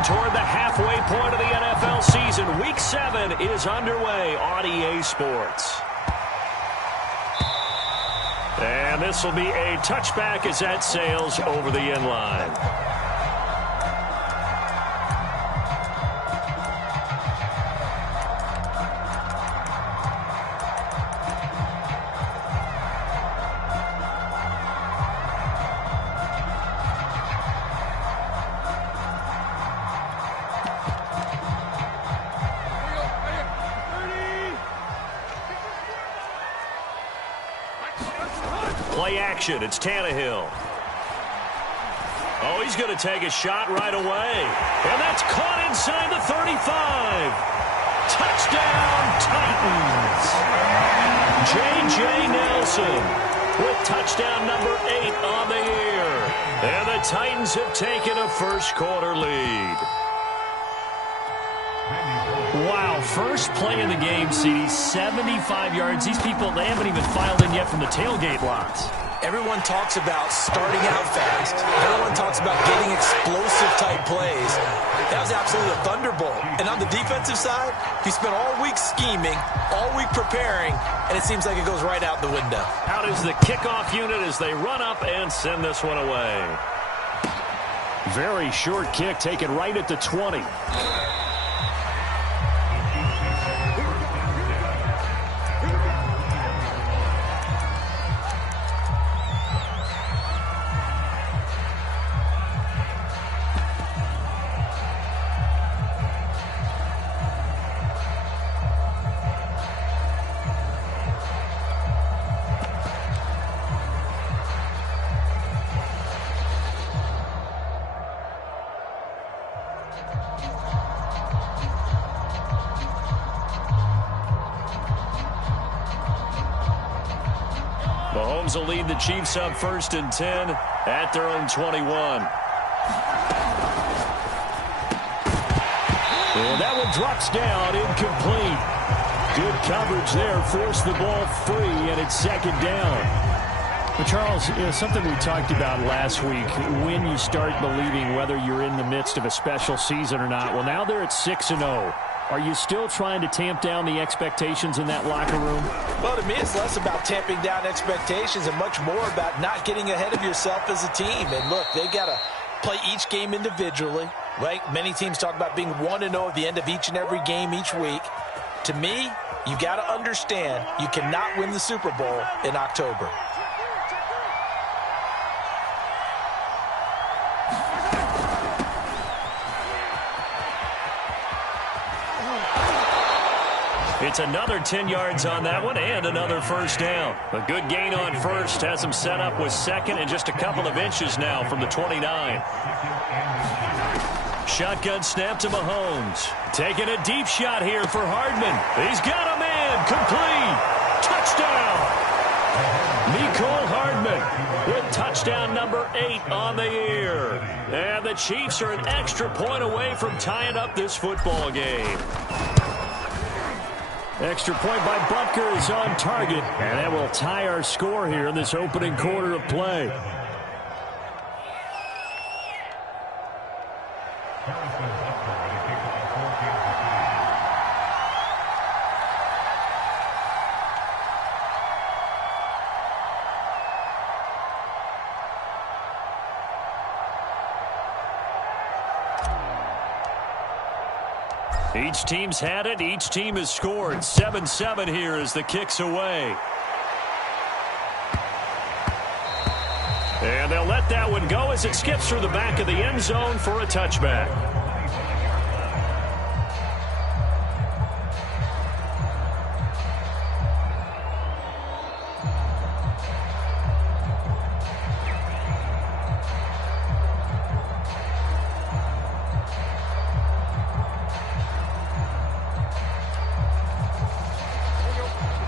Moving toward the halfway point of the NFL season, Week 7 is underway on EA Sports. And this will be a touchback as that sails over the end line. Play action. It's Tannehill. Oh, he's going to take a shot right away. And that's caught inside the 35. Touchdown, Titans. J.J. Nelson with touchdown number 8 on the year. And the Titans have taken a first-quarter lead. Wow, first play in the game, CD, 75 yards. These people, they haven't even filed in yet from the tailgate lots. Everyone talks about starting out fast. Everyone talks about getting explosive-type plays. That was absolutely a thunderbolt. And on the defensive side, he spent all week scheming, all week preparing, and it seems like it goes right out the window. Out is the kickoff unit as they run up and send this one away. Very short kick taken right at the 20. Mahomes will lead the Chiefs up 1st and 10 at their own 21. And that one drops down, incomplete. Good coverage there, forced the ball free, and it's 2nd down. But Charles, something we talked about last week, when you start believing whether you're in the midst of a special season or not. Well, now they're at 6-0. Are you still trying to tamp down the expectations in that locker room? Well, to me, it's less about tamping down expectations and much more about not getting ahead of yourself as a team. And look, they got to play each game individually, right? Many teams talk about being 1-0 at the end of each and every game each week. To me, you got to understand you cannot win the Super Bowl in October. It's another 10 yards on that one and another first down. A good gain on first has them set up with 2nd and just a couple of inches now from the 29. Shotgun snap to Mahomes. Taking a deep shot here for Hardman. He's got a man. Complete. Touchdown. Mecole Hardman with touchdown number 8 on the year. And the Chiefs are an extra point away from tying up this football game. Extra point by Butker is on target, and that will tie our score here in this opening quarter of play. Each team's had it. Each team has scored. 7-7 here as the kick's away. And they'll let that one go as it skips through the back of the end zone for a touchback.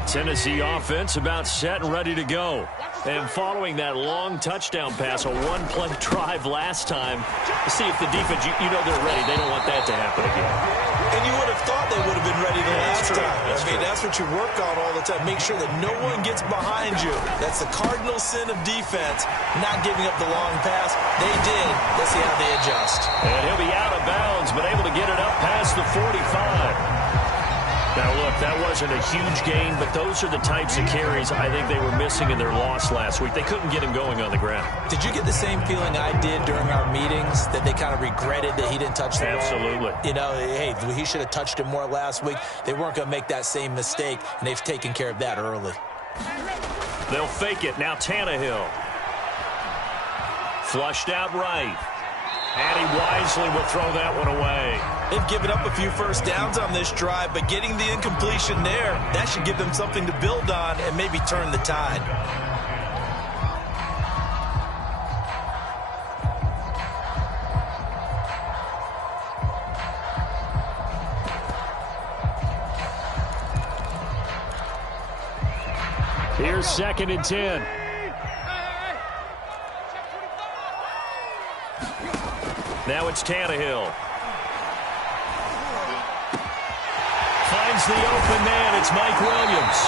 Tennessee offense about set and ready to go. And following that long touchdown pass, a one-play drive last time, to see if the defense, you know they're ready. They don't want that to happen again. And you would have thought they would have been ready the last time. That's what you work on all the time. Make sure that no one gets behind you. That's the cardinal sin of defense, not giving up the long pass. They did. Let's see how they adjust. And he'll be out of bounds, but able to get it up past the 45. Now, look, that wasn't a huge gain, but those are the types of carries I think they were missing in their loss last week. They couldn't get him going on the ground. Did you get the same feeling I did during our meetings, that they kind of regretted that he didn't touch the ball? Absolutely. You know, hey, he should have touched him more last week. They weren't going to make that same mistake, and they've taken care of that early. They'll fake it. Now Tannehill. Flushed out right. And he wisely will throw that one away. They've given up a few first downs on this drive, but getting the incompletion there, that should give them something to build on and maybe turn the tide. Here's 2nd and 10. Now it's Tannehill. Finds the open man. It's Mike Williams.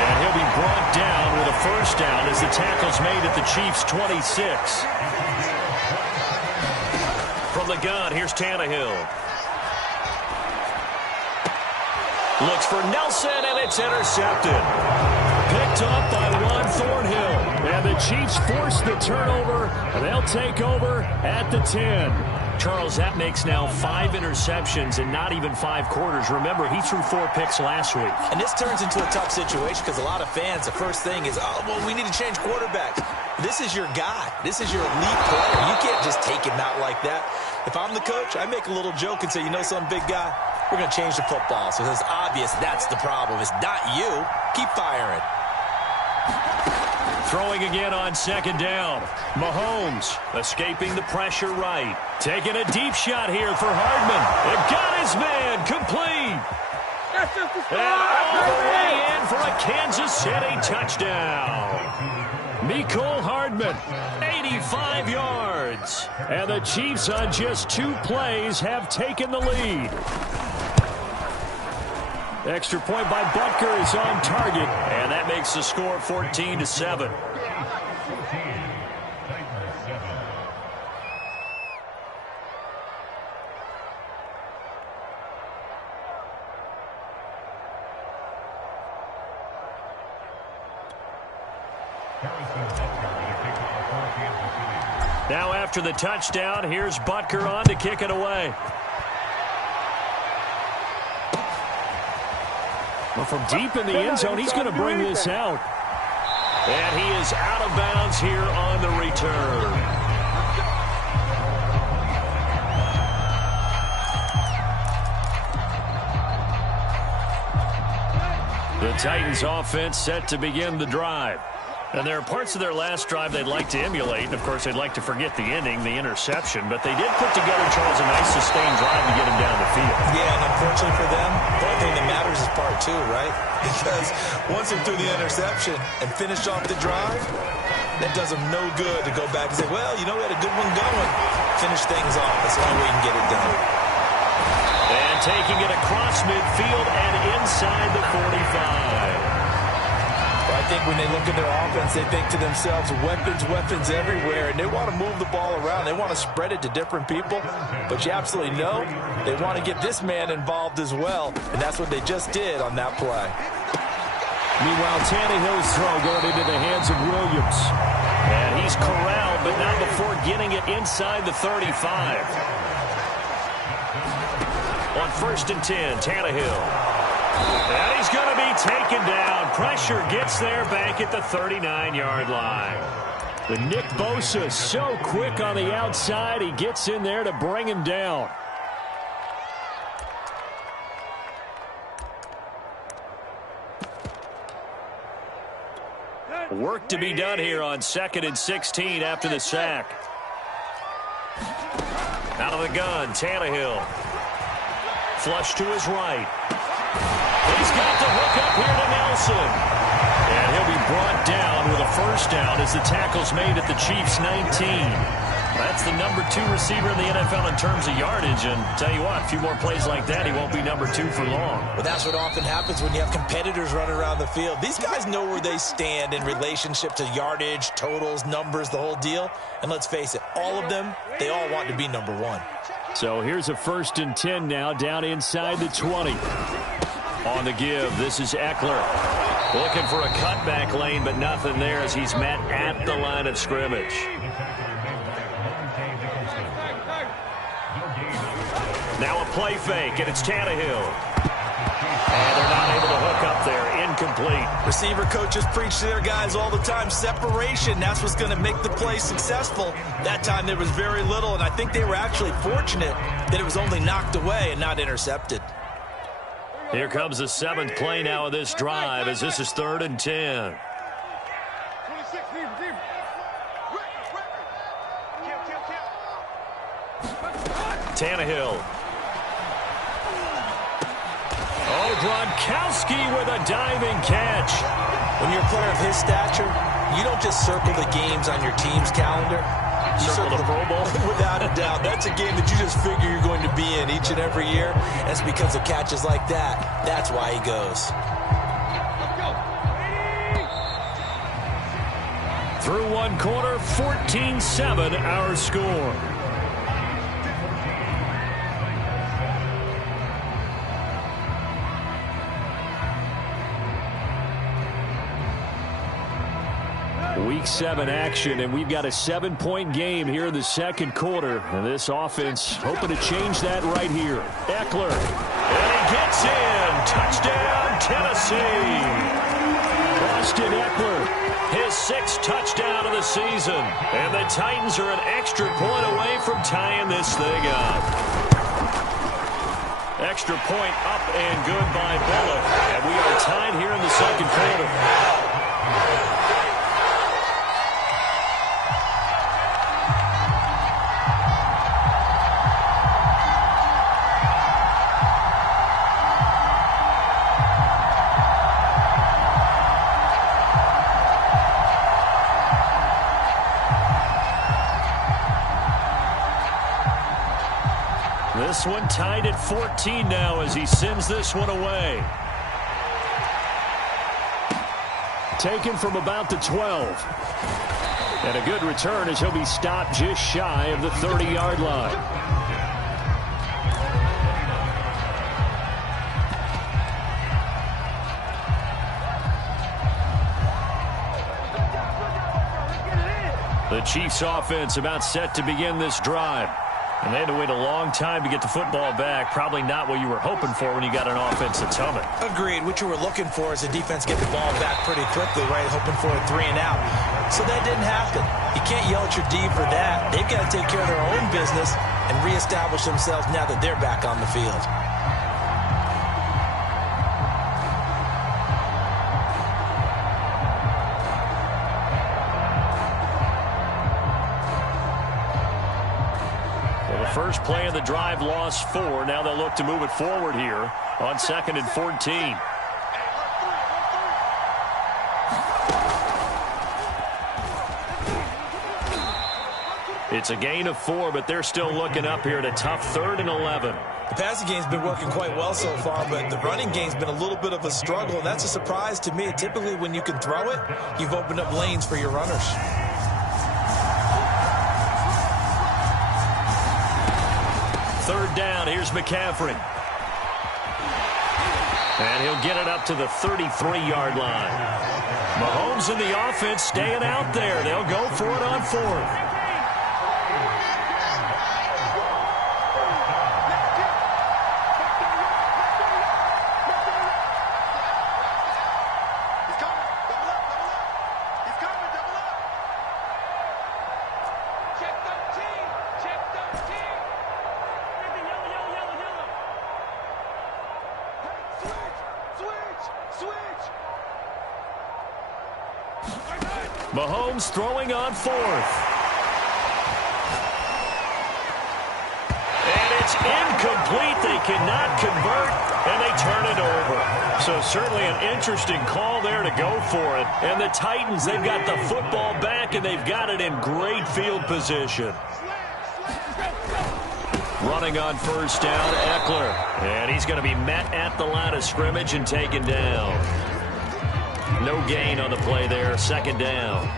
And he'll be brought down with a first down as the tackle's made at the Chiefs' 26. From the gun, here's Tannehill. Looks for Nelson, and it's intercepted. Picked up by Juan Thornhill. And the Chiefs force the turnover, and they'll take over at the 10. Charles, that makes now 5 interceptions in not even 5 quarters. Remember, he threw 4 picks last week. And this turns into a tough situation because a lot of fans, the first thing is, oh, well, we need to change quarterbacks. This is your guy. This is your elite player. You can't just take him out like that. If I'm the coach, I make a little joke and say, you know something, big guy? We're going to change the football. So it's obvious that's the problem. It's not you. Keep firing. Throwing again on 2nd down. Mahomes escaping the pressure right. Taking a deep shot here for Hardman. They've got his man complete. And all the way in for a Kansas City touchdown. Mecole Hardman, 85 yards. And the Chiefs on just 2 plays have taken the lead. Extra point by Butker is on target, and that makes the score 14-7. Now after the touchdown, here's Butker on to kick it away. Well, from deep in the end zone, he's going to bring this out. And he is out of bounds here on the return. The Titans offense set to begin the drive. And there are parts of their last drive they'd like to emulate. And, of course, they'd like to forget the ending, the interception. But they did put together, Charles, a nice sustained drive to get him down the field. Yeah, and unfortunately for them, the only thing that matters is part 2, right? Because once they threw the interception and finished off the drive, that does them no good to go back and say, well, you know, we had a good one going. Finish things off. That's the only way you can get it done. And taking it across midfield and inside the 45. I think when they look at their offense, they think to themselves, weapons everywhere, and they want to move the ball around. They want to spread it to different people, but you absolutely know they want to get this man involved as well, and that's what they just did on that play. Meanwhile, Tannehill's throw going into the hands of Williams. And he's corralled, but not before getting it inside the 35. On 1st and 10, Tannehill. And he's going to be taken down. Pressure gets there back at the 39-yard line. But Nick Bosa so quick on the outside, he gets in there to bring him down. Work to be done here on 2nd and 16 after the sack. Out of the gun, Tannehill. Flush to his right. He's got the hook up here to Nelson. And he'll be brought down with a first down as the tackle's made at the Chiefs' 19. That's the number 2 receiver in the NFL in terms of yardage. And tell you what, a few more plays like that, he won't be number 2 for long. Well, that's what often happens when you have competitors running around the field. These guys know where they stand in relationship to yardage, totals, numbers, the whole deal. And let's face it, all of them, they all want to be number 1. So here's a 1st and 10 now, down inside the 20. On the give, this is Eckler. Looking for a cutback lane, but nothing there as he's met at the line of scrimmage. Now a play fake, and it's Tannehill. And they're not able to hook up there. Incomplete. Receiver coaches preach to their guys all the time. Separation, that's what's going to make the play successful. That time there was very little, and I think they were actually fortunate that it was only knocked away and not intercepted. Here comes the 7th play now of this drive as this is 3rd and 10. Tannehill. Oh, Gronkowski with a diving catch. When you're a player of his stature, you don't just circle the games on your team's calendar. You circle the Pro Bowl? Without a doubt. That's a game that you just figure you're going to be in each and every year. That's because of catches like that. That's why he goes. Through 1 quarter, 14-7 our score. Week 7 action, and we've got a 7-point game here in the 2nd quarter. And this offense hoping to change that right here. Eckler. And he gets in. Touchdown, Tennessee. Austin Eckler. His 6th touchdown of the season. And the Titans are an extra point away from tying this thing up. Extra point up and good by Bullock. And we are tied here in the 2nd quarter. This one tied at 14 now as he sends this one away. Taken from about the 12. And a good return as he'll be stopped just shy of the 30-yard line. The Chiefs offense about set to begin this drive. And they had to wait a long time to get the football back. Probably not what you were hoping for when you got an offense that's humming. Agreed. What you were looking for is the defense get the ball back pretty quickly, right? Hoping for a 3 and out. So that didn't happen. You can't yell at your D for that. They've got to take care of their own business and reestablish themselves now that they're back on the field. First play of the drive, lost 4. Now they'll look to move it forward here on 2nd and 14. It's a gain of 4, but they're still looking up here at a tough 3rd and 11. The passing game's been working quite well so far, but the running game's been a little bit of a struggle, and that's a surprise to me. Typically, when you can throw it, you've opened up lanes for your runners. 3rd down, here's McCaffrey. And he'll get it up to the 33-yard line. Mahomes and the offense staying out there. They'll go for it on 4th. Mahomes throwing on 4th. And it's incomplete. They cannot convert, and they turn it over. So certainly an interesting call there to go for it. And the Titans, they've got the football back, and they've got it in great field position. Running on first down, Eckler. And he's going to be met at the line of scrimmage and taken down. No gain on the play there, second down.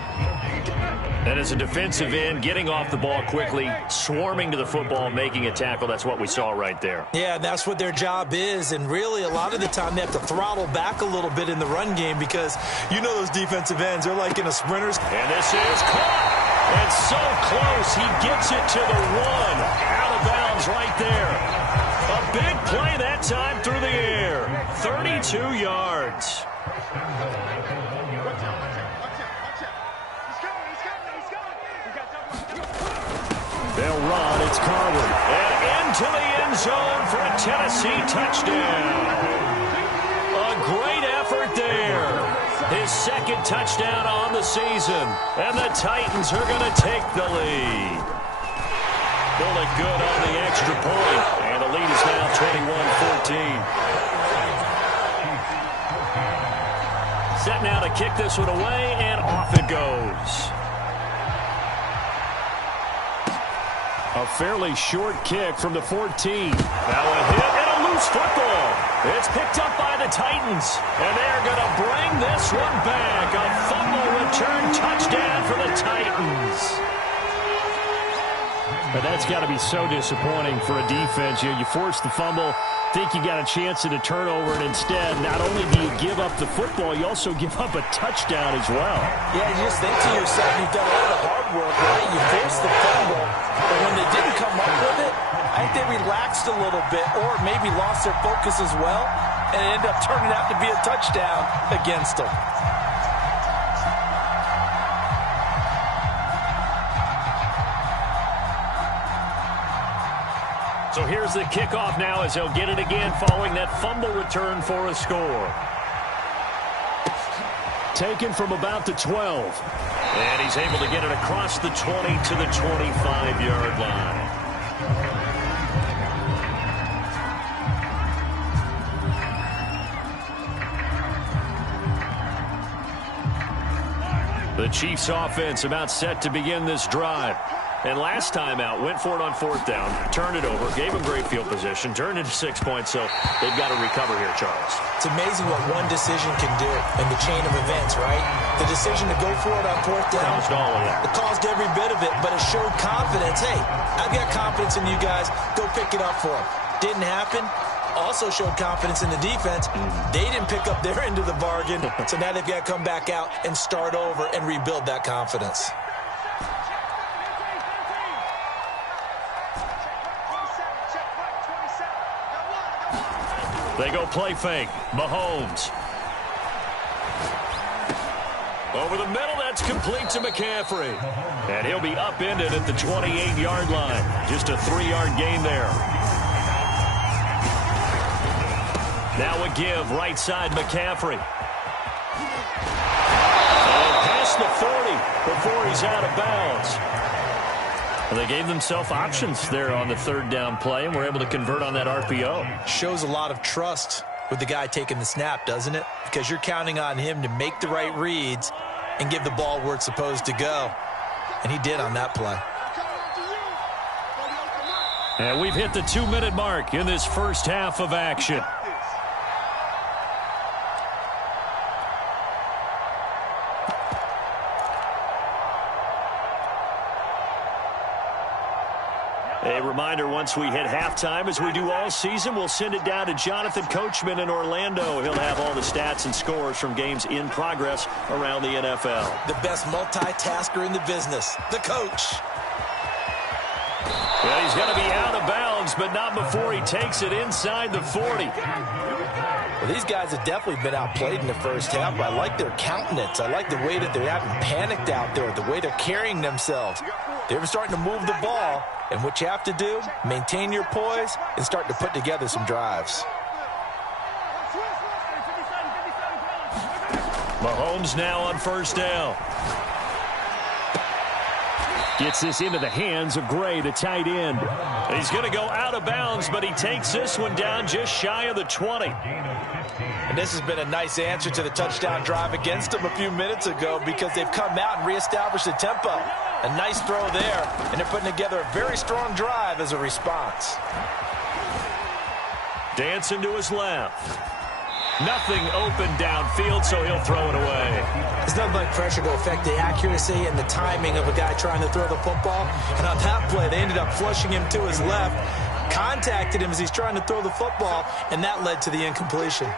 And as a defensive end, getting off the ball quickly, swarming to the football, making a tackle, that's what we saw right there. Yeah, that's what their job is, and really a lot of the time they have to throttle back a little bit in the run game because you know those defensive ends, they're like in a sprinter's. And this is caught. And so close, he gets it to the one. Out of bounds right there. A big play that time through the air. 32 yards. They'll run. It's Carter. And into the end zone for a Tennessee touchdown. A great effort there. His second touchdown on the season. And the Titans are going to take the lead. Bullet good on the extra point. And the lead is now 21-14. Set now to kick this one away, and off it goes. A fairly short kick from the 14. Now a hit and a loose football. It's picked up by the Titans. And they're going to bring this one back. A fumble return touchdown for the Titans. But that's got to be so disappointing for a defense. You force the fumble, think you got a chance at a turnover, and instead, not only do you give up the football, you also give up a touchdown as well. Yeah, you just think to yourself, you've done all the hard work, right? You forced the fumble, but when they didn't come up with it, I think they relaxed a little bit or maybe lost their focus as well, and it ended up turning out to be a touchdown against them. So here's the kickoff now as he'll get it again following that fumble return for a score. Taken from about the 12. And he's able to get it across the 20 to the 25-yard line. The Chiefs offense about set to begin this drive. And last time out, went for it on fourth down, turned it over, gave them great field position, turned into 6 points, so they've got to recover here, Charles. It's amazing what one decision can do in the chain of events, right? The decision to go for it on fourth down, Caused all of that. It caused every bit of it, but it showed confidence. Hey, I've got confidence in you guys. Go pick it up for them. Didn't happen. Also showed confidence in the defense. They didn't pick up their end of the bargain, so now they've got to come back out and start over and rebuild that confidence. They go play fake. Mahomes. Over the middle, that's complete to McCaffrey. And he'll be upended at the 28-yard line. Just a 3-yard gain there. Now a give, right side McCaffrey. And past the 40 before he's out of bounds. Well, they gave themselves options there on the third down play, and were able to convert on that RPO. Shows a lot of trust with the guy taking the snap, doesn't it? Because you're counting on him to make the right reads and give the ball where it's supposed to go. And he did on that play. And we've hit the 2-minute mark in this first half of action. A reminder, once we hit halftime, as we do all season, we'll send it down to Jonathan Coachman in Orlando. He'll have all the stats and scores from games in progress around the NFL. The best multitasker in the business, the coach. Well, he's going to be out of bounds, but not before he takes it inside the 40. Well, these guys have definitely been outplayed in the first half, but I like their countenance. I like the way that they haven't panicked out there, the way they're carrying themselves. They're starting to move the ball, and what you have to do, maintain your poise and start to put together some drives. Mahomes now on first down. Gets this into the hands of Gray, the tight end. He's going to go out of bounds, but he takes this one down just shy of the 20. And this has been a nice answer to the touchdown drive against them a few minutes ago because they've come out and reestablished the tempo. A nice throw there, and they're putting together a very strong drive as a response. Dancing to his left. Nothing open downfield, so he'll throw it away. There's nothing like pressure to affect the accuracy and the timing of a guy trying to throw the football. And on that play, they ended up flushing him to his left, contacted him as he's trying to throw the football, and that led to the incompletion.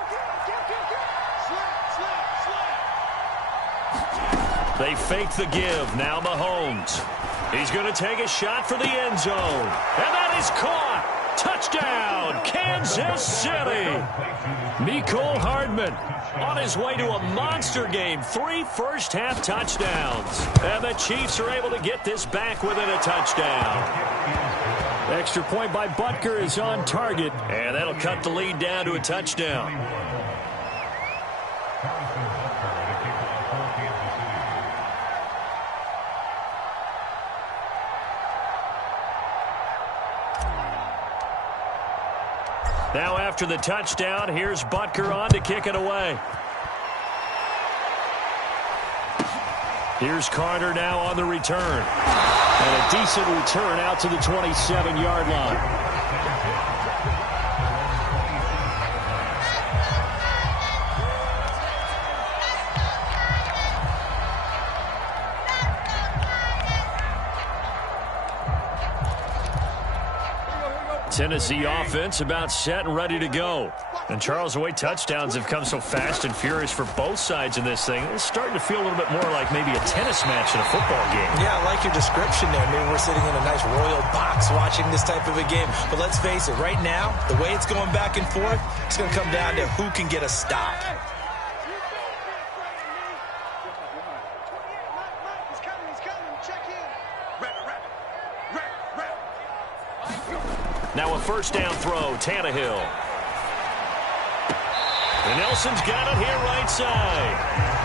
They fake the give. Now Mahomes. He's going to take a shot for the end zone. And that is caught. Touchdown, Kansas City. Mecole Hardman on his way to a monster game. 3 first-half touchdowns. And the Chiefs are able to get this back within a touchdown. Extra point by Butker is on target. And that'll cut the lead down to a touchdown. Now after the touchdown, here's Butker on to kick it away. Here's Carter now on the return. And a decent return out to the 27-yard line. Tennessee offense about set and ready to go. And Charles, the way touchdowns have come so fast and furious for both sides in this thing, it's starting to feel a little bit more like maybe a tennis match in a football game. Yeah, I like your description there. Maybe we're sitting in a nice royal box watching this type of a game. But let's face it, right now, the way it's going back and forth, it's going to come down to who can get a stop. Now a first down throw, Tannehill. And Nelson's got it here right side.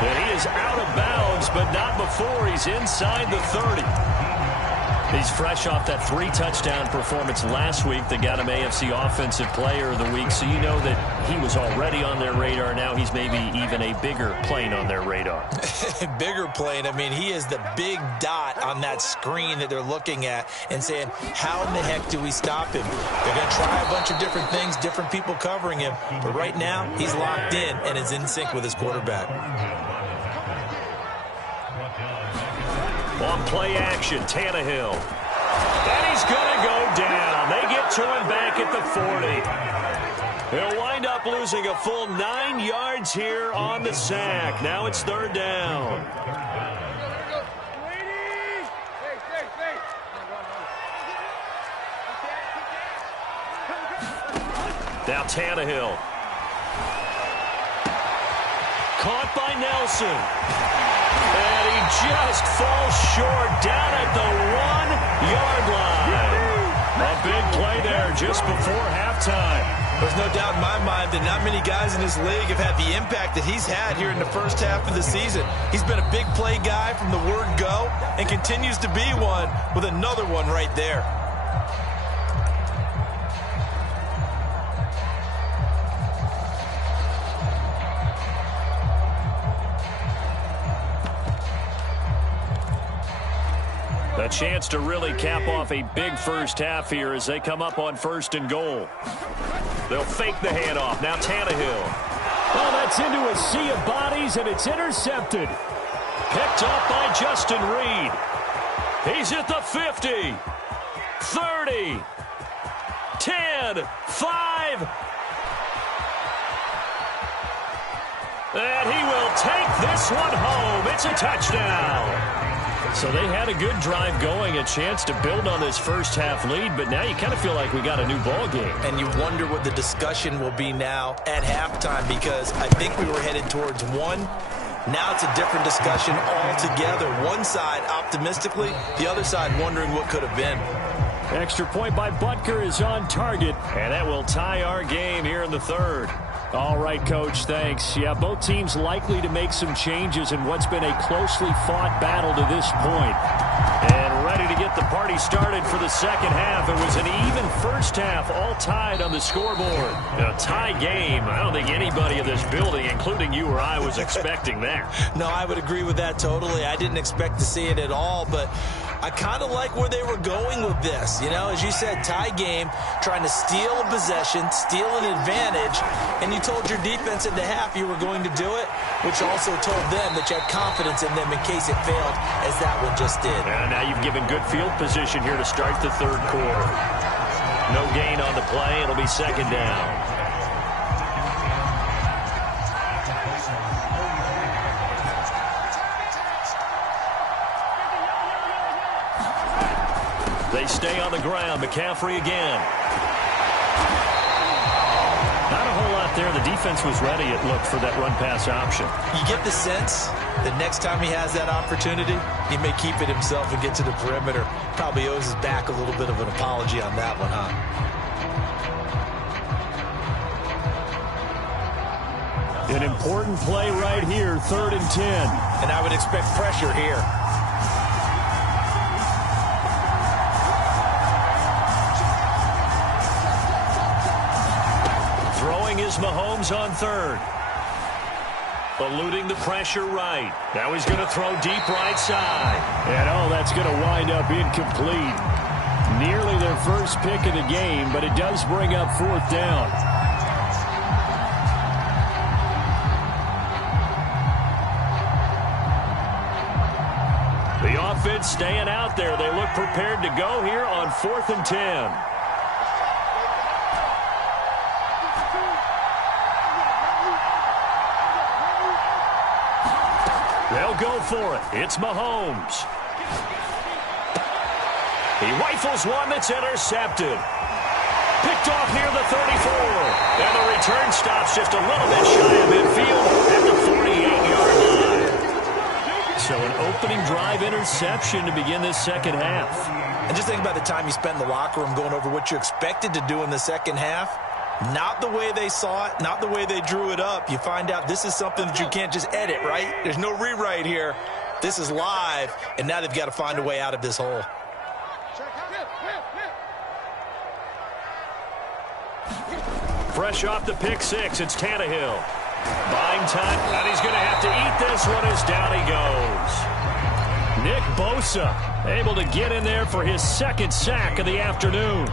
And he is out of bounds, but not before he's inside the 30. He's fresh off that 3-touchdown performance last week that got him AFC Offensive Player of the Week. So you know that he was already on their radar. Now he's maybe even a bigger plane on their radar. Bigger plane. I mean, he is the big dot on that screen that they're looking at and saying, how in the heck do we stop him? They're going to try a bunch of different things, different people covering him. But right now, he's locked in and is in sync with his quarterback. On play action, Tannehill. And he's going to go down. They get to him back at the 40. He'll wind up losing a full 9 yards here on the sack. Now it's third down. Now Tannehill. Caught by Nelson. And he just falls short down at the 1-yard line. A big play there just before halftime. There's no doubt in my mind that not many guys in this league have had the impact that he's had here in the first half of the season. He's been a big play guy from the word go and continues to be one with another one right there. A chance to really cap off a big first half here as they come up on 1st and goal. They'll fake the handoff. Now Tannehill. Well, that's into a sea of bodies, and it's intercepted. Picked up by Justin Reed. He's at the 50, 30, 10, 5. And he will take this one home. It's a touchdown. So they had a good drive going, a chance to build on this first half lead, but now you kind of feel like we got a new ball game. And you wonder what the discussion will be now at halftime, because I think we were headed towards one. Now it's a different discussion altogether. One side optimistically, the other side wondering what could have been. Extra point by Butker is on target. And that will tie our game here in the third. All right, Coach, thanks. Yeah, both teams likely to make some changes in what's been a closely fought battle to this point. And ready to get the party started for the second half. It was an even first half, all tied on the scoreboard. A tie game. I don't think anybody in this building, including you or I, was expecting that. No, I would agree with that totally. I didn't expect to see it at all, but I kind of like where they were going with this. You know, as you said, tie game, trying to steal a possession, steal an advantage, and you told your defense in the half you were going to do it, which also told them that you had confidence in them in case it failed, as that one just did. And now you've given good field position here to start the third quarter. No gain on the play. It'll be second down. They stay on the ground. McCaffrey again. Not a whole lot there. The defense was ready, it looked, for that run-pass option. You get the sense that next time he has that opportunity, he may keep it himself and get to the perimeter. Probably owes his back a little bit of an apology on that one, huh? An important play right here, 3rd and 10. And I would expect pressure here. Is Mahomes on 3rd. Eluding the pressure right. Now he's going to throw deep right side. And that's going to wind up incomplete. Nearly their first pick of the game, but it does bring up 4th down. The offense staying out there. They look prepared to go here on 4th and 10. They'll go for it. It's Mahomes. He rifles one that's intercepted. Picked off near the 34. And the return stops just a little bit shy of midfield at the 48-yard line. So an opening drive interception to begin this second half. And just think about the time you spent in the locker room going over what you expected to do in the second half. Not the way they saw it, not the way they drew it up. You find out this is something that you can't just edit, right? There's no rewrite here. This is live, and now they've got to find a way out of this hole. Fresh off the pick six, it's Tannehill. Buying time, and he's going to have to eat this one as down he goes. Nick Bosa able to get in there for his second sack of the afternoon.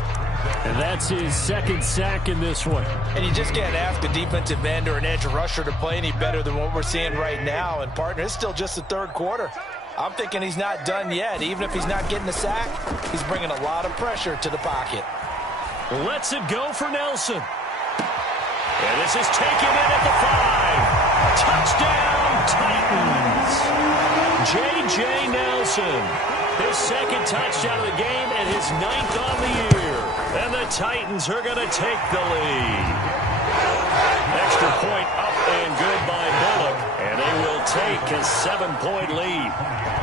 And that's his second sack in this one. And you just can't ask a defensive end or an edge rusher to play any better than what we're seeing right now. And, partner, it's still just the third quarter. I'm thinking he's not done yet. Even if he's not getting a sack, he's bringing a lot of pressure to the pocket. Lets it go for Nelson. And this is taken in at the 5. Touchdown, Titans. J.J. Nelson. His second touchdown of the game and his 9th on the year. And the Titans are going to take the lead. Extra point up and good by Bullock. And they will take a 7-point lead.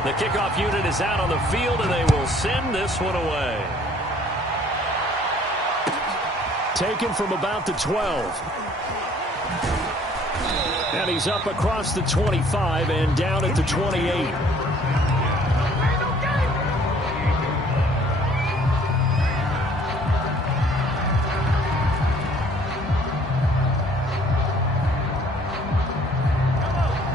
The kickoff unit is out on the field, and they will send this one away. Taken from about the 12. And he's up across the 25 and down at the 28.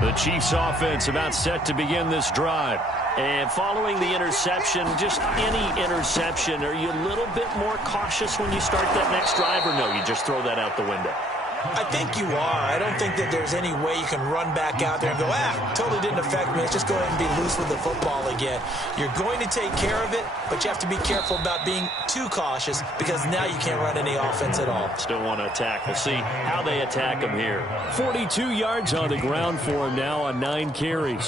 The Chiefs offense about set to begin this drive. And following the interception, just any interception, are you a little bit more cautious when you start that next drive, or no, you just throw that out the window? I think you are. I don't think that there's any way you can run back out there and go, totally didn't affect me. Let's just go ahead and be loose with the football again. You're going to take care of it, but you have to be careful about being too cautious because now you can't run any offense at all. Still want to attack. We'll see how they attack him here. 42 yards on the ground for him now on 9 carries.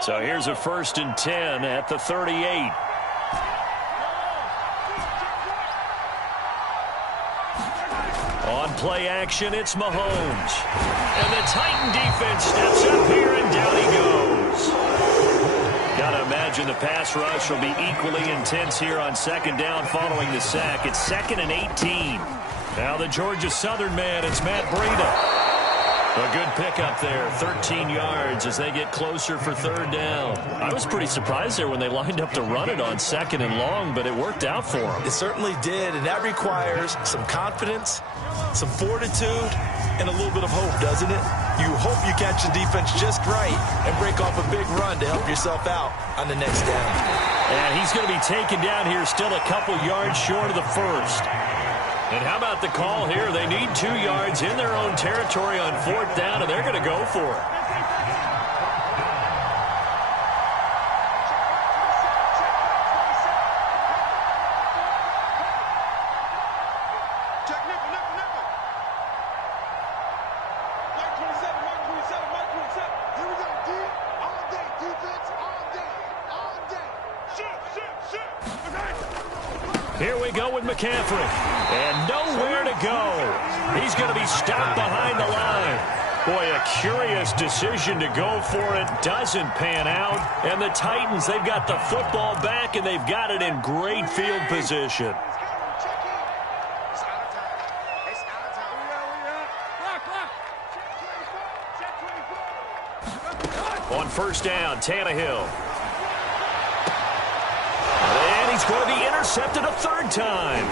So here's a 1st and 10 at the 38. On play action, it's Mahomes. And the Titan defense steps up here, and down he goes. Got to imagine the pass rush will be equally intense here on second down following the sack. It's 2nd and 18. Now the Georgia Southern man, it's Matt Breida. A good pickup there, 13 yards as they get closer for third down. I was pretty surprised there when they lined up to run it on 2nd and long, but it worked out for them. It certainly did, and that requires some confidence, some fortitude, and a little bit of hope, doesn't it? You hope you catch the defense just right and break off a big run to help yourself out on the next down. And he's going to be taken down here still a couple yards short of the first. And how about the call here? They need 2 yards in their own territory on 4th down, and they're going to go for it. Here we go with McCaffrey. And nowhere to go. He's going to be stopped behind the line. Boy, a curious decision to go for it. Doesn't pan out. And the Titans, they've got the football back, and they've got it in great field position. On 1st down, Tannehill. And he's going to be intercepted a 3rd time.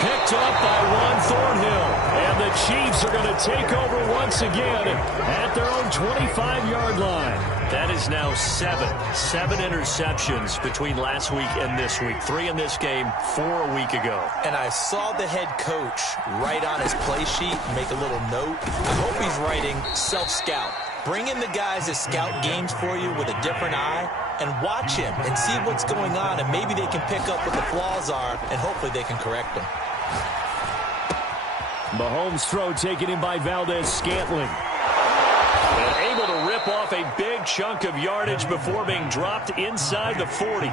Picked up by Juan Thornhill. And the Chiefs are going to take over once again at their own 25-yard line. That is now 7 interceptions between last week and this week. 3 in this game, 4 a week ago. And I saw the head coach write on his play sheet, make a little note. I hope he's writing self-scout. Bring in the guys that scout games for you with a different eye and watch him and see what's going on, and maybe they can pick up what the flaws are, and hopefully they can correct them. Mahomes' throw taken in by Valdez-Scantling. And able to rip off a big chunk of yardage before being dropped inside the 40.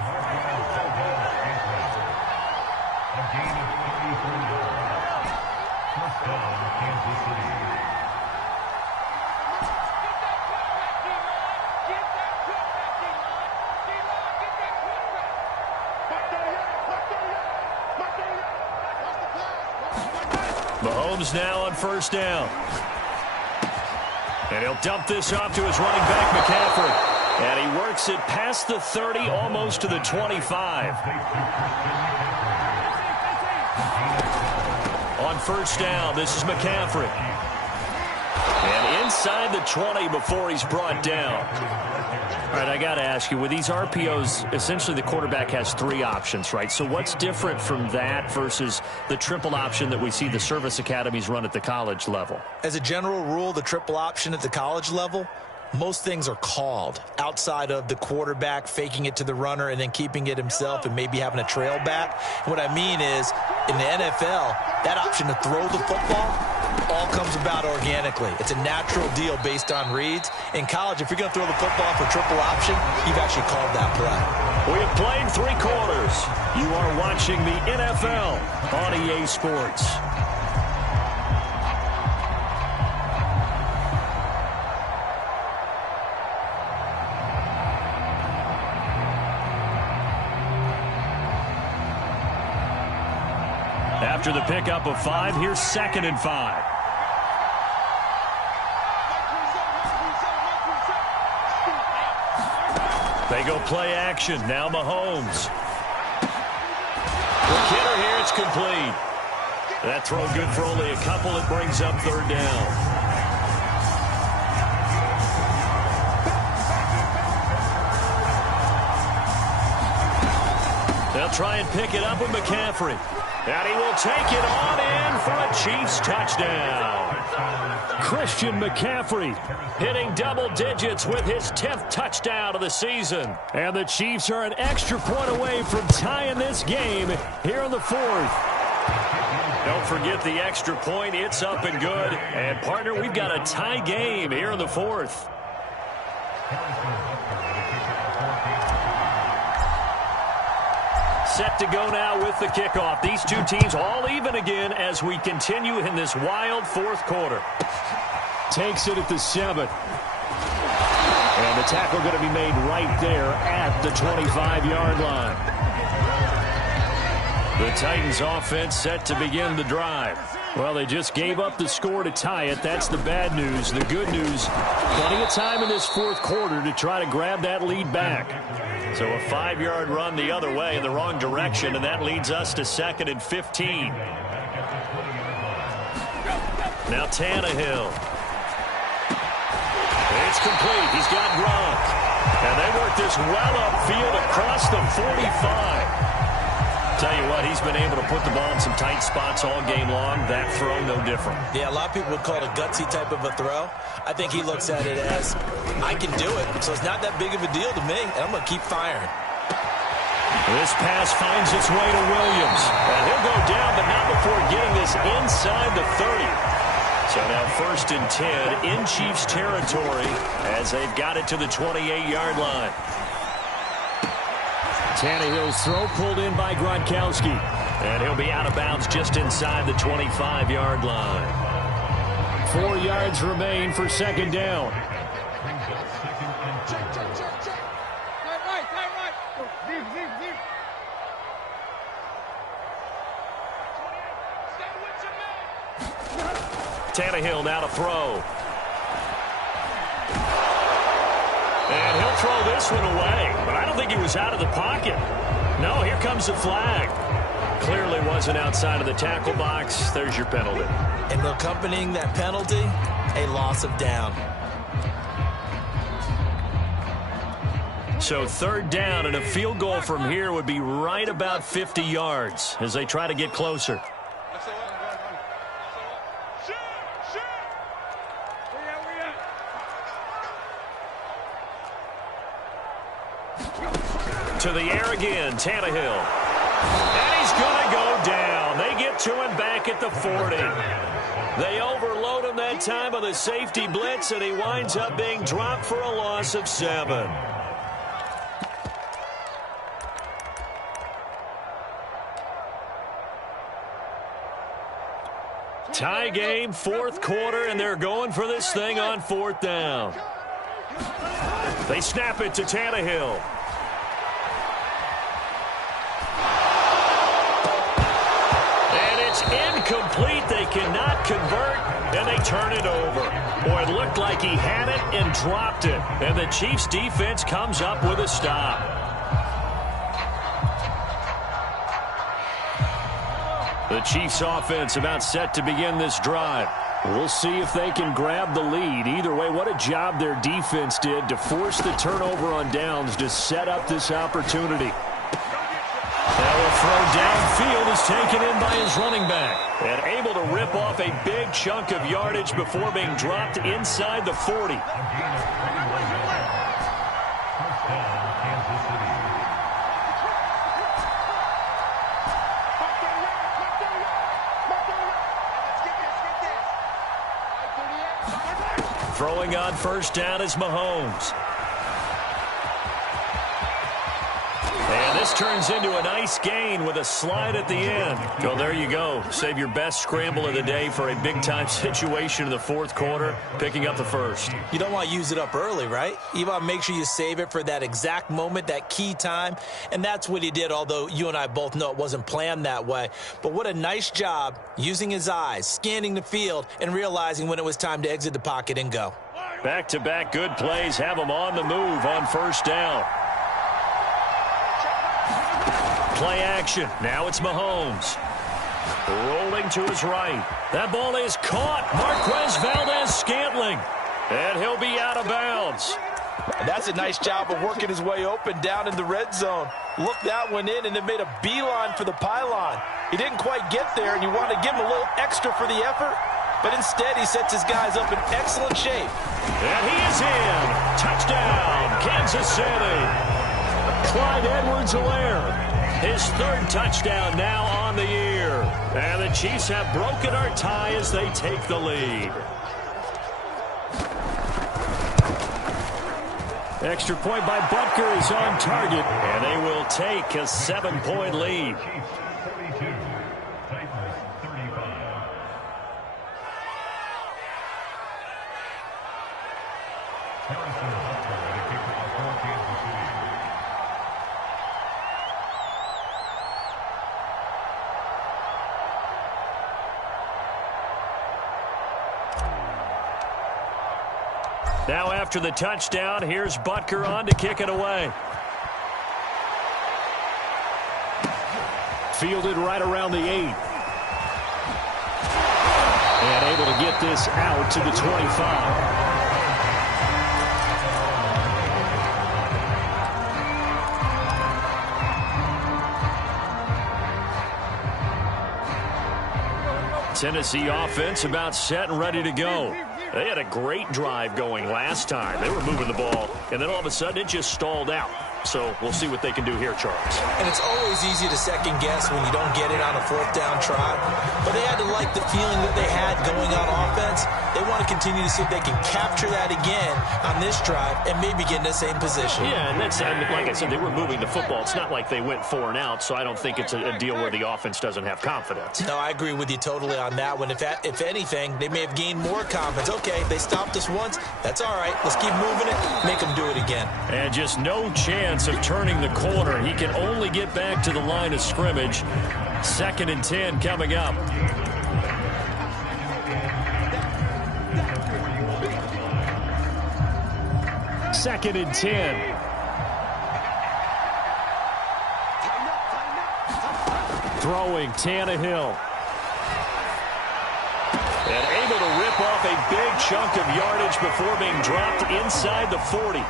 Mahomes now on 1st down. And he'll dump this off to his running back, McCaffrey. And he works it past the 30, almost to the 25. On 1st down, this is McCaffrey. And inside the 20 before he's brought down. All right, I got to ask you, with these RPOs, essentially the quarterback has 3 options, right? So what's different from that versus the triple option that we see the service academies run at the college level? As a general rule, the triple option at the college level, most things are called outside of the quarterback faking it to the runner and then keeping it himself and maybe having a trail back. What I mean is, in the NFL, that option to throw the football all comes about organically. It's a natural deal based on reads. In college, if you're going to throw the football for triple option, you've actually called that play. We have played 3 quarters. You are watching the NFL on EA Sports. After the pickup of 5, here's 2nd and 5. They go play action. Now Mahomes. The kidder here, it's complete. That throw good for only a couple. It brings up 3rd down. They'll try and pick it up with McCaffrey. And he will take it on in for a Chiefs touchdown. Christian McCaffrey hitting double digits with his 10th touchdown of the season. And the Chiefs are an extra point away from tying this game here in the 4th. Don't forget the extra point. It's up and good. And, partner, we've got a tie game here in the 4th. Set to go now with the kickoff. These 2 teams all even again as we continue in this wild 4th quarter. Takes it at the 7. And the tackle going to be made right there at the 25-yard line. The Titans offense set to begin the drive. Well, they just gave up the score to tie it. That's the bad news. The good news, plenty of time in this fourth quarter to try to grab that lead back. So a 5-yard run the other way in the wrong direction, and that leads us to 2nd and 15. Now Tannehill. It's complete. He's got Gronk. And they work this well upfield across the 45. Tell you what, he's been able to put the ball in some tight spots all game long. That throw, no different. Yeah, a lot of people would call it a gutsy type of a throw. I think he looks at it as, I can do it, so it's not that big of a deal to me, and I'm going to keep firing. This pass finds its way to Williams. And he'll go down, but not before getting this inside the 30. So now 1st and 10 in Chiefs territory as they've got it to the 28-yard line. Tannehill's throw pulled in by Gronkowski. And he'll be out of bounds just inside the 25-yard line. 4 yards remain for 2nd down. Tannehill now to throw. And he'll throw this one away. But I don't think he was out of the pocket. No, here comes the flag. Clearly wasn't outside of the tackle box. There's your penalty. And accompanying that penalty, a loss of down. So 3rd down, and a field goal from here would be right about 50 yards as they try to get closer. To the air again, Tannehill. And he's going to go down. They get to him back at the 40. They overload him that time on the safety blitz, and he winds up being dropped for a loss of 7. Tie game, 4th quarter, and they're going for this thing on 4th down. They snap it to Tannehill. Incomplete. They cannot convert, and they turn it over. Boy, it looked like he had it and dropped it. And the Chiefs defense comes up with a stop. The Chiefs offense about set to begin this drive. We'll see if they can grab the lead. Either way, what a job their defense did to force the turnover on downs to set up this opportunity. That will throw downfield is taken in by his running back. And able to rip off a big chunk of yardage before being dropped inside the 40. Throwing on 1st down is Mahomes. And this turns into a nice gain with a slide at the end. Well, there you go. Save your best scramble of the day for a big-time situation in the 4th quarter, picking up the 1st. You don't want to use it up early, right? You want to make sure you save it for that exact moment, that key time. And that's what he did, although you and I both know it wasn't planned that way. But what a nice job using his eyes, scanning the field, and realizing when it was time to exit the pocket and go. Back-to-back good plays have him on the move on 1st down. Play action. Now it's Mahomes. Rolling to his right. That ball is caught. Marquez Valdes-Scantling. And he'll be out of bounds. And that's a nice job of working his way open down in the red zone. Looked that one in and then made a beeline for the pylon. He didn't quite get there, and you want to give him a little extra for the effort. But instead, he sets his guys up in excellent shape. And he is in. Touchdown, Kansas City. Clyde Edwards-Helaire. His 3rd touchdown now on the year. And the Chiefs have broken our tie as they take the lead. Extra point by Butker is on target. And they will take a 7-point lead. Now after the touchdown, here's Butker on to kick it away. Fielded right around the 8. And able to get this out to the 25. Tennessee offense about set and ready to go. They had a great drive going last time. They were moving the ball, and then all of a sudden it just stalled out. So we'll see what they can do here, Charles. And it's always easy to second guess when you don't get it on a fourth down try. But they had to like the feeling that they had going on offense. They want to continue to see if they can capture that again on this drive and maybe get in the same position. Yeah, and that's, like I said, they were moving the football. It's not like they went 4 and out, so I don't think it's a deal where the offense doesn't have confidence. No, I agree with you totally on that one. If anything, they may have gained more confidence. Okay, they stopped us once. That's all right. Let's keep moving it. Make them do it again. And just no chance of turning the corner. He can only get back to the line of scrimmage. 2nd and 10 coming up. Second and 10. Throwing Tannehill. And able to rip off a big chunk of yardage before being dropped inside the 40.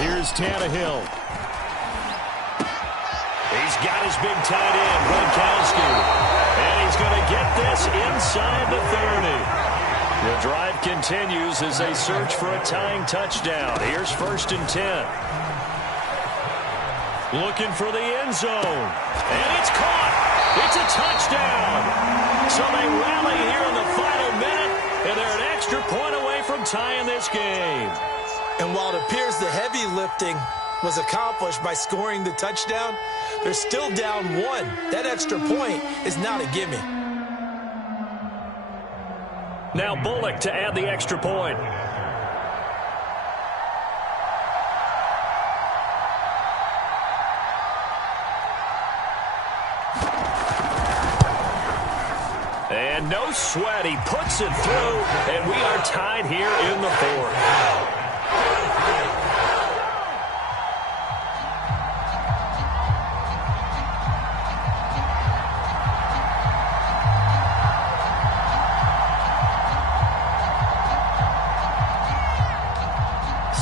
Here's Tannehill. He's got his big tight end, Gronkowski. And he's going to get this inside the 30. The drive continues as they search for a tying touchdown. Here's 1st and 10. Looking for the end zone. And it's caught. It's a touchdown. So they rally here in the final minute, and they're an extra point away from tying this game. And while it appears the heavy lifting was accomplished by scoring the touchdown, they're still down 1. That extra point is not a gimme. Now Bullock to add the extra point. And no sweat. He puts it through, and we are tied here in the 4th.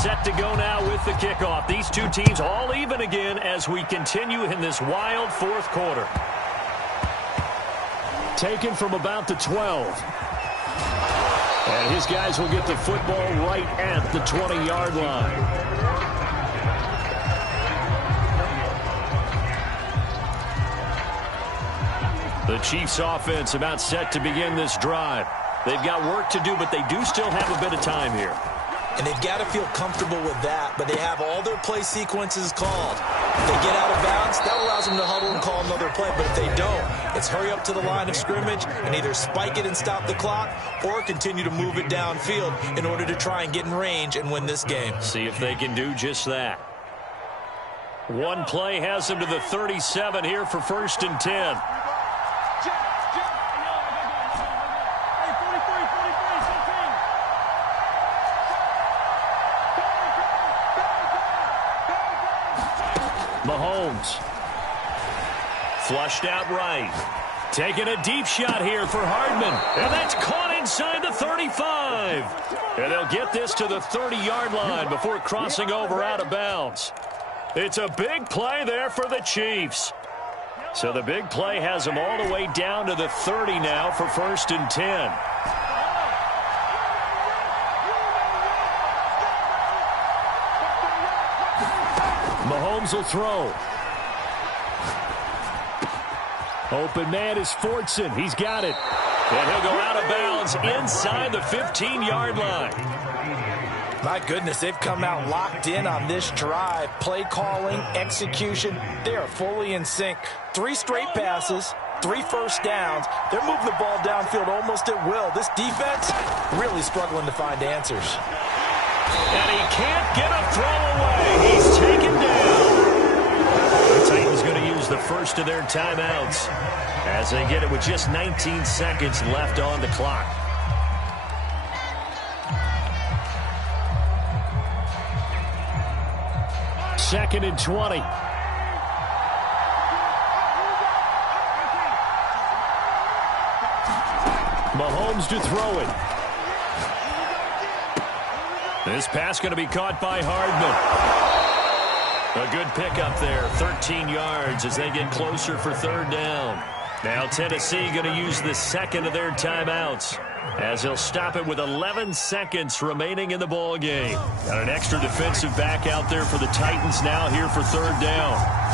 Set to go now with the kickoff. These two teams all even again as we continue in this wild 4th quarter. Taken from about the 12. And his guys will get the football right at the 20-yard line. The Chiefs offense about set to begin this drive. They've got work to do, but they do still have a bit of time here. And they've got to feel comfortable with that, but they have all their play sequences called. If they get out of bounds, that allows them to huddle and call another play. But if they don't, it's hurry up to the line of scrimmage and either spike it and stop the clock or continue to move it downfield in order to try and get in range and win this game. See if they can do just that. One play has them to the 37 here for 1st and 10. Mahomes. Flushed out right. Taking a deep shot here for Hardman. And that's caught inside the 35. And they'll get this to the 30-yard line before crossing over out of bounds. It's a big play there for the Chiefs. So the big play has them all the way down to the 30 now for 1st and 10. Mahomes will throw. Open man is Fortson. He's got it. And he'll go out of bounds inside the 15-yard line. My goodness, they've come out locked in on this drive. Play calling, execution, they are fully in sync. 3 straight passes, 3 first downs. They're moving the ball downfield almost at will. This defense really struggling to find answers. And he can't get a throw away. He's taken down. The Titans going to use the first of their timeouts as they get it with just 19 seconds left on the clock. 2nd and 20. Mahomes to throw it. This pass going to be caught by Hardman. A good pickup there, 13 yards as they get closer for 3rd down. Now Tennessee going to use the second of their timeouts as they'll stop it with 11 seconds remaining in the ball game. Got an extra defensive back out there for the Titans now here for 3rd down.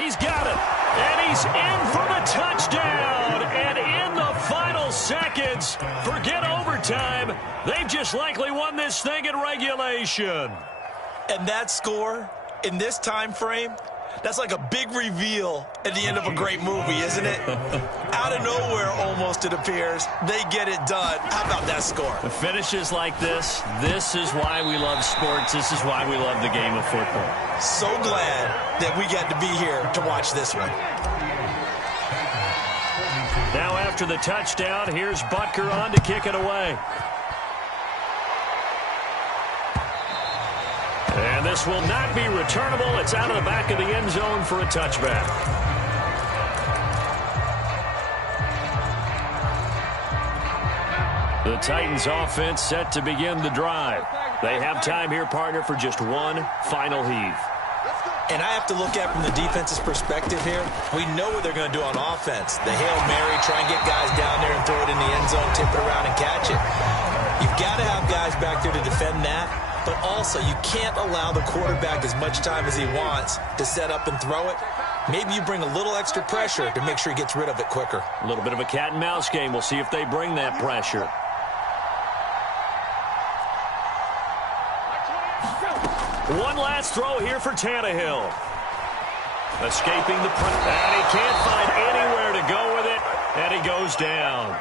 He's got it, and he's in for the touchdown. And in the final seconds, forget overtime, they've just likely won this thing in regulation. And that score in this time frame, that's like a big reveal at the end of a great movie, isn't it? Out of nowhere, almost, it appears, they get it done. How about that score? The finishes like this is why we love sports. This is why we love the game of football. So glad that we got to be here to watch this one. Now after the touchdown, here's Butker on to kick it away. And this will not be returnable. It's out of the back of the end zone for a touchback. The Titans offense set to begin the drive. They have time here, partner, for just one final heave. And I have to look at it from the defense's perspective here. We know what they're going to do on offense. The Hail Mary, try and get guys down there and throw it in the end zone, tip it around and catch it. You've got to have guys back there to defend that. But also, you can't allow the quarterback as much time as he wants to set up and throw it. Maybe you bring a little extra pressure to make sure he gets rid of it quicker. A little bit of a cat and mouse game. We'll see if they bring that pressure. One last throw here for Tannehill. Escaping the pressure. And he can't find anywhere to go with it. And he goes down.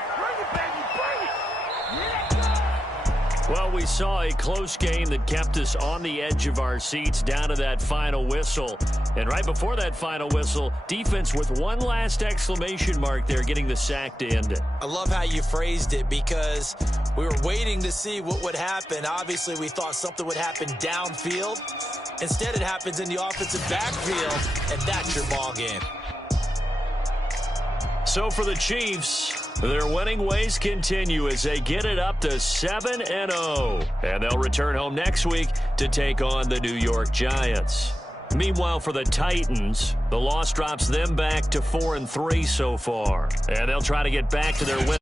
Well, we saw a close game that kept us on the edge of our seats down to that final whistle. And right before that final whistle, defense with one last exclamation mark there, getting the sack to end it. I love how you phrased it because we were waiting to see what would happen. Obviously, we thought something would happen downfield. Instead, it happens in the offensive backfield, and that's your ball game. So for the Chiefs, their winning ways continue as they get it up to 7-0. And they'll return home next week to take on the New York Giants. Meanwhile, for the Titans, the loss drops them back to 4-3 so far. And they'll try to get back to their win.